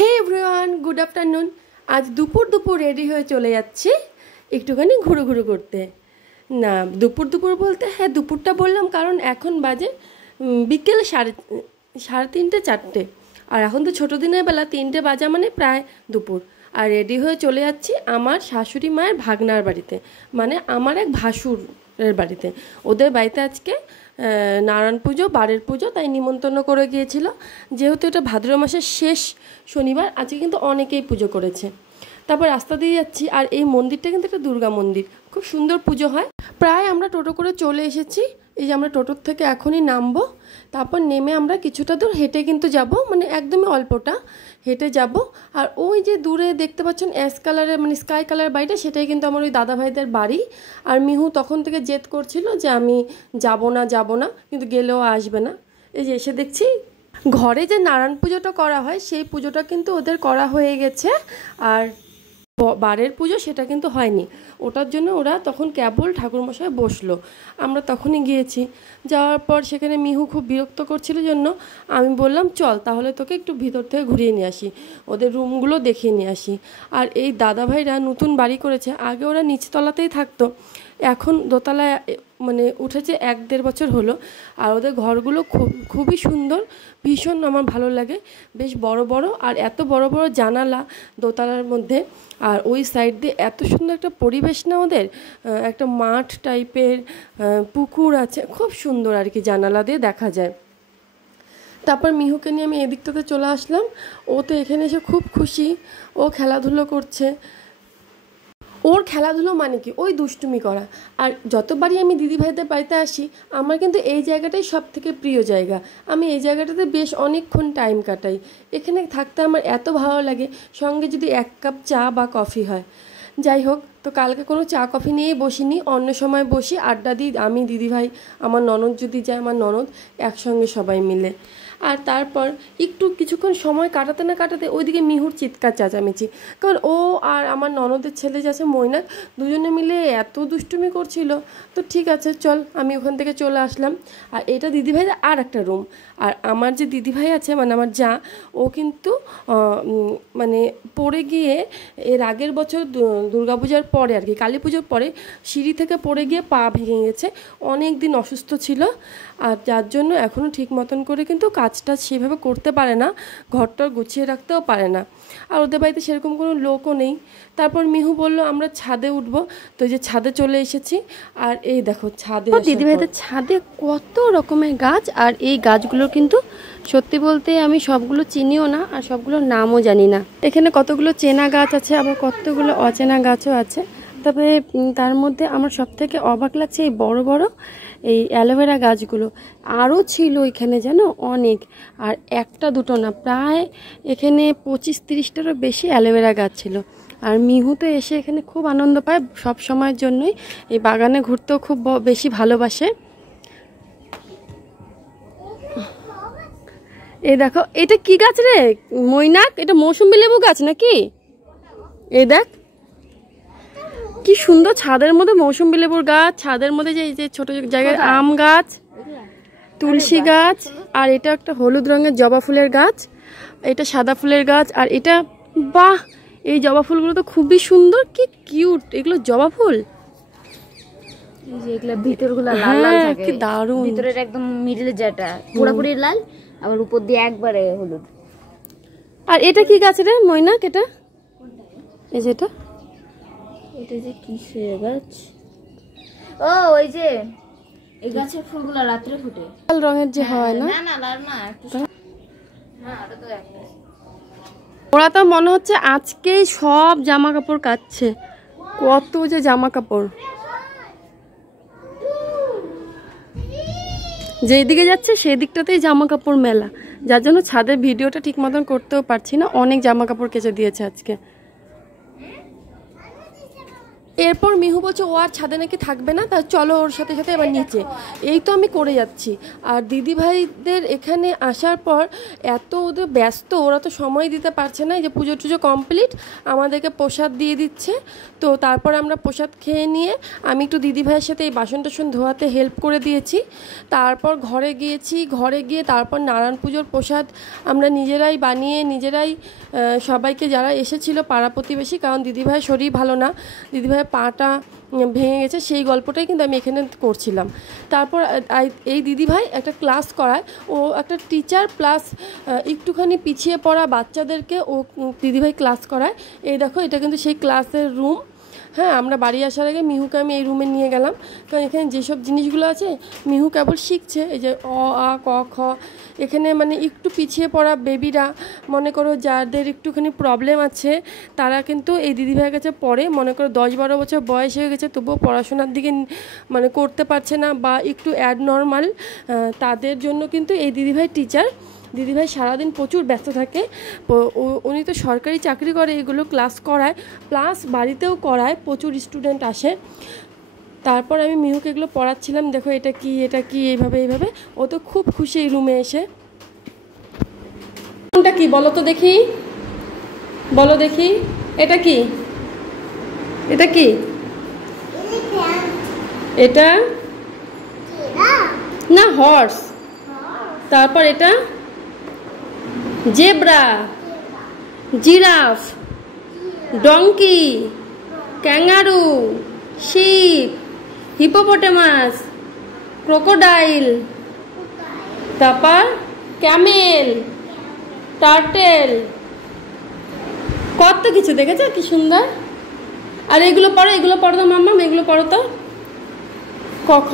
হে everyone, good afternoon. আজ দুপুর দুপুর রেডি হয়ে চলে যাচ্ছি একটুখানি ঘুরু ঘুরু করতে। না, দুপুর দুপুর বলতে হ্যাঁ দুপুরটা বললাম কারণ এখন বাজে বিকেল সাড়ে তিনটে চারটে। আর এখন তো ছোটো দিনের বেলা, 3টে বাজা মানে প্রায় দুপুর। আর রেডি হয়ে চলে যাচ্ছি আমার শাশুড়ি মায়ের ভাগনার বাড়িতে, মানে আমার এক ভাসুরের বাড়িতে। ওদের বাড়িতে আজকে নারায়ণ পুজো, বারের পুজো, তাই নিমন্ত্রণ করে গিয়েছিল। যেহেতু এটা ভাদ্র মাসের শেষ শনিবার, আজকে কিন্তু অনেকেই পুজো করেছে। তারপর রাস্তা দিয়ে যাচ্ছি, আর এই মন্দিরটা কিন্তু একটা দুর্গা মন্দির, খুব সুন্দর পুজো হয়। প্রায় আমরা টোটো করে চলে এসেছি। এই যে আমরা টোটোর থেকে এখনই নামবো, তারপর নেমে আমরা কিছুটা দূর হেঁটে কিন্তু যাব, মানে একদমই অল্পটা হেঁটে যাব। আর ওই যে দূরে দেখতে পাচ্ছেন অ্যাশ কালারের মানে স্কাই কালার বাড়িটা, সেটাই কিন্তু আমার ওই দাদা ভাইদের বাড়ি। আর মিহু তখন থেকে জেদ করছিল যে আমি যাব না, কিন্তু গেলেও আসবে না। এই যে এসে দেখছি ঘরে যে নারায়ণ পুজোটা করা হয় সেই পুজোটা কিন্তু ওদের করা হয়ে গেছে, আর বারের পুজো সেটা কিন্তু হয়নি। ওটার জন্য ওরা তখন কেবল ঠাকুরমশাই বসলো, আমরা তখনই গিয়েছি। যাওয়ার পর সেখানে মিহু খুব বিরক্ত করছিল জন্য আমি বললাম চল তাহলে তোকে একটু ভিতর থেকে ঘুরিয়ে নিয়ে আসি, ওদের রুমগুলো দেখিয়ে নিয়ে আসি। আর এই দাদাভাইরা নতুন বাড়ি করেছে, আগে ওরা নিচতলাতেই থাকতো, এখন দোতলায় মানে উঠেছে 1-1.5 বছর হলো। আর ওদের ঘরগুলো খুবই সুন্দর, ভীষণ আমার ভালো লাগে, বেশ বড় বড়, আর এত বড় বড় জানালা দোতলার মধ্যে। আর ওই সাইড দিয়ে এত সুন্দর একটা পরিবেশ না ওদের, একটা মাঠ টাইপের পুকুর আছে, খুব সুন্দর আর কি, জানালা দিয়ে দেখা যায়। তারপর মিহুকে নিয়ে আমি এদিকটাতে চলে আসলাম। ও তো এখানে এসে খুব খুশি, ও খেলাধুলো করছে। ওর খেলাধুলো মানে কি, ওই দুষ্টুমি করা। আর যতবারই আমি দিদিভাইদের বাড়িতে আসি, আমার কিন্তু এই জায়গাটাই সব থেকে প্রিয় জায়গা। আমি এই জায়গাটাতে বেশ অনেকক্ষণ টাইম কাটাই, এখানে থাকতে আমার এত ভালো লাগে, সঙ্গে যদি 1 কাপ চা বা কফি হয়। যাই হোক, তো কালকে কোনো চা কফি নিয়েই বসিনি, অন্য সময় বসি, আড্ডা দিই আমি, দিদিভাই, আমার ননদ যদি যায়, আমার ননদ, একসঙ্গে সবাই মিলে। আর তারপর একটু কিছুক্ষণ সময় কাটাতে না কাটাতে ওইদিকে মিহুর চিৎকার চেঁচামেচি, কারণ ও আর আমার ননদের ছেলে যাচ্ছে মৈনাক, দুজনে মিলে এত দুষ্টুমি করছিল। তো ঠিক আছে চল, আমি ওখান থেকে চলে আসলাম। আর এটা দিদিভাইদের আর একটা রুম। আর আমার যে দিদিভাই আছে, মানে আমার যা, ও কিন্তু মানে পড়ে গিয়ে এর আগের বছর দুর্গাপূজার পরে আর কি, কালী পুজোর পরে সিঁড়ি থেকে পড়ে গিয়ে পা ভেঙে গেছে, অনেক দিন অসুস্থ ছিল। আর যার জন্য এখনও ঠিক মতন করে কিন্তু কাজটা সেভাবে করতে পারে না, ঘরটা গুছিয়ে রাখতেও পারে না। আর ওদের বাড়িতে সেরকম কোনো লোকও নেই। তারপর মিহু বললো আমরা ছাদে উঠবো, তো এই যে ছাদে চলে এসেছি। আর এই দেখো ছাদে, দিদিভাইদের ছাদে কত রকমের গাছ। আর এই গাছগুলো কিন্তু সত্যি বলতে আমি সবগুলো চিনিও না, আর সবগুলোর নামও জানি না। এখানে কতগুলো চেনা গাছ আছে, আবার কতগুলো অচেনা গাছও আছে। তবে তার মধ্যে আমার সব থেকে অবাক লাগছে এই বড় বড় এই অ্যালোভেরা গাছগুলো। আরও ছিল এখানে যেন অনেক, আর একটা দুটো না, প্রায় এখানে 25-30টারও বেশি অ্যালোভেরা গাছ ছিল। আর মিহু তো এসে এখানে খুব আনন্দ পায়, সব সময়ের জন্যই এই বাগানে ঘুরতেও খুব বেশি ভালোবাসে। এই দেখো, এটা কি গাছ রে মৈনাক, এটা মৌসুমী লেবু গাছ নাকি? এই দেখ কি সুন্দর, ছাদের মধ্যে মৌসুমী লেবুর গাছ, ছাদের মধ্যে যে ছোট জায়গায় আম গাছ, তুলসী গাছ, আর এটা একটা হলুদ রঙের জবা ফুলের গাছ, এটা সাদা ফুলের গাছ। আর এটা বাহ, এই জবা ফুলগুলো তো খুবই সুন্দর, কি কিউট এগুলো জবা ফুল। এই যে এগুলা ভিতরগুলো লাল লাল থাকে, কি দারুণ, ভিতরের একদম মিডলে যেটা পুরোপুরি লাল, আবার উপর দিয়ে একবারে হলুদ। আর এটা কি গাছ রে মৈনাক, এটা এই যেটা, এটা যে কিসের গাছ? ও ওই যে এই গাছের ফুলগুলো রাত্রে ফুটে, লাল রঙের যে হয় না? না না লাল না, একটু না, ওটা তো একটা। ওরা তো মনে হচ্ছে আজকেই সব জামা কাপড় কাচ্ছে, কত যে জামা কাপড়। যেই দিকে যাচ্ছে সেই দিকটাতেই জামা কাপড় মেলা, যার জন্য ছাদের ভিডিওটা ঠিক মতন করতেও পারছি না, অনেক জামা কাপড় কেচে দিয়েছে আজকে। এরপর মিহু বলছে ও আর ছাদে নাকি থাকবে না, তা চলো ওর সাথে সাথে এবার নিচে। এই তো আমি করে যাচ্ছি। আর দিদিভাইদের এখানে আসার পর এত ওদের ব্যস্ত, ওরা তো সময় দিতে পারছে না। এই যে পুজো টুজো কমপ্লিট, আমাদেরকে প্রসাদ দিয়ে দিচ্ছে। তো তারপর আমরা প্রসাদ খেয়ে নিয়ে আমি একটু দিদিভাইয়ের সাথে এই বাসন টাসন ধোয়াতে হেল্প করে দিয়েছি। তারপর ঘরে গিয়েছি, ঘরে গিয়ে তারপর নারায়ণ পুজোর প্রসাদ আমরা নিজেরাই বানিয়ে নিজেরাই সবাইকে যারা এসেছিল পাড়া প্রতিবেশী, কারণ দিদিভাইয়ের শরীর ভালো না, দিদিভাইয়ের পাটা ভেঙে গেছে, সেই গল্পটাই কিন্তু আমি এখানে করছিলাম। তারপর এই দিদিভাই একটা ক্লাস করায়, ও একটা টিচার প্লাস একটুখানি পিছিয়ে পড়া বাচ্চাদেরকে ও দিদিভাই ক্লাস করায়। এই দেখো এটা কিন্তু সেই ক্লাসের রুম। হ্যাঁ, আমরা বাড়ি আসার আগে মিহুকে আমি এই রুমে নিয়ে গেলাম, কারণ এখানে যেসব জিনিসগুলো আছে মিহু কেবল শিখছে। এই যে অ আ ক খ, এখানে মানে একটু পিছিয়ে পড়া বেবিরা, মনে করো যাদের একটুখানি প্রবলেম আছে, তারা কিন্তু এই দিদিভাইয়ের কাছে পড়ে। মনে করো 10-12 বছর বয়স হয়ে গেছে, তবুও পড়াশোনার দিকে মানে করতে পারছে না বা একটু অ্যাডনর্মাল, তাদের জন্য কিন্তু এই দিদিভাই টিচার। দিদিভাই সারাদিন প্রচুর ব্যস্ত থাকে। উনি তো সরকারি চাকরি করে, এগুলো ক্লাস করায় প্লাস বাড়িতেও করায়, প্রচুর স্টুডেন্ট আসে। তারপর আমি মিহুকে এগুলো পড়াচ্ছিলাম, দেখো এটা কি এটা কি, এইভাবে এইভাবে। ও তো খুব খুশি এই রুমে এসে। কোনটা কি বলো তো দেখি, বলো দেখি, এটা কি, এটা কি, এটা না হর্স। তারপর এটা zebra, giraffe, donkey, kangaroo, sheep, hippopotamus, crocodile, তারপর ক্যামেল, টার্টেল, কত কিছু দেখেছো, কি সুন্দর। আর এগুলো পড়ো, এগুলো পড়ো তো মাম্মা, এগুলো পড়ো তো। কখ,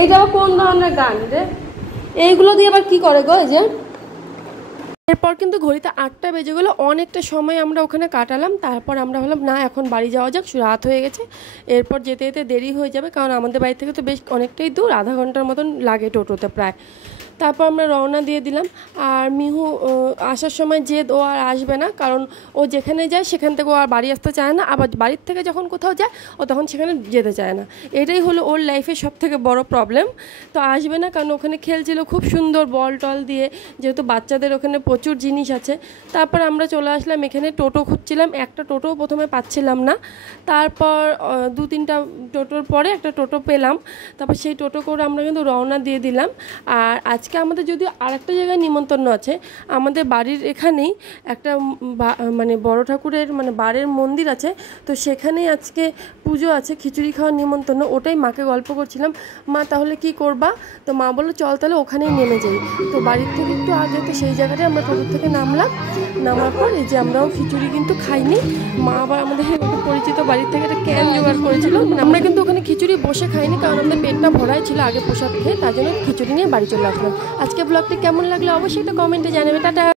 এইটা আবার কোন ধরনের গান রে? এইগুলো দিয়ে আবার কি করে গো? এই যে এরপর কিন্তু ঘড়িতে 8টা বেজে গেলো, অনেকটা সময় আমরা ওখানে কাটালাম। তারপর আমরা ভাবলাম না এখন বাড়ি যাওয়া যাক, রাত হয়ে গেছে, এরপর যেতে যেতে দেরি হয়ে যাবে, কারণ আমাদের বাড়ি থেকে তো বেশ অনেকটাই দূর, আধা ঘন্টার মতন লাগে টোটোতে প্রায়। তারপর আমরা রওনা দিয়ে দিলাম। আর মিহু আসার সময় জেদ, ও আর আসবে না, কারণ ও যেখানে যায় সেখান থেকে ও আর বাড়ি আসতে চায় না, আবার বাড়ির থেকে যখন কোথাও যায় ও তখন সেখানে যেতে চায় না। এটাই হলো ওর লাইফের সবথেকে বড় প্রবলেম। তো আসবে না, কারণ ওখানে খেলছিল খুব সুন্দর বল টল দিয়ে, যেহেতু বাচ্চাদের ওখানে প্রচুর জিনিস আছে। তারপর আমরা চলে আসলাম এখানে, টোটো খুঁজছিলাম, একটা টোটো প্রথমে পাচ্ছিলাম না। তারপর 2-3টা টোটোর পরে একটা টোটো পেলাম, তারপর সেই টোটো করে আমরা কিন্তু রওনা দিয়ে দিলাম। আর আজকে আমাদের যদিও আরেকটা জায়গায় নিমন্ত্রণ আছে, আমাদের বাড়ির এখানেই একটা মানে বড় ঠাকুরের মানে বাড়ির মন্দির আছে, তো সেখানেই আজকে পুজো আছে, খিচুড়ি খাওয়ার নিমন্ত্রণ। ওটাই মাকে গল্প করছিলাম, মা তাহলে কি করবা? তো মা বললো চল তাহলে ওখানেই নেমে যাই। তো বাড়ির থেকে একটু আগে, তো সেই জায়গাটায় আমরা টোটো থেকে নামলাম। নামার পর এই যে আমরাও খিচুড়ি কিন্তু খাইনি, মা আবার আমাদের পরিচিত বাড়ির থেকে একটা ক্যান জোগাড় করেছিল। আমরা কিন্তু ওখানে খিচুড়ি বসে খাইনি, কারণ আমাদের পেটটা ভরাই ছিল আগে প্রসাদ খেয়ে, তার জন্য খিচুড়ি নিয়ে বাড়ি চলে আসলাম। আজকে ব্লগটি কেমন লাগলো অবশ্যই একটা কমেন্টে জানাবে। টাটা।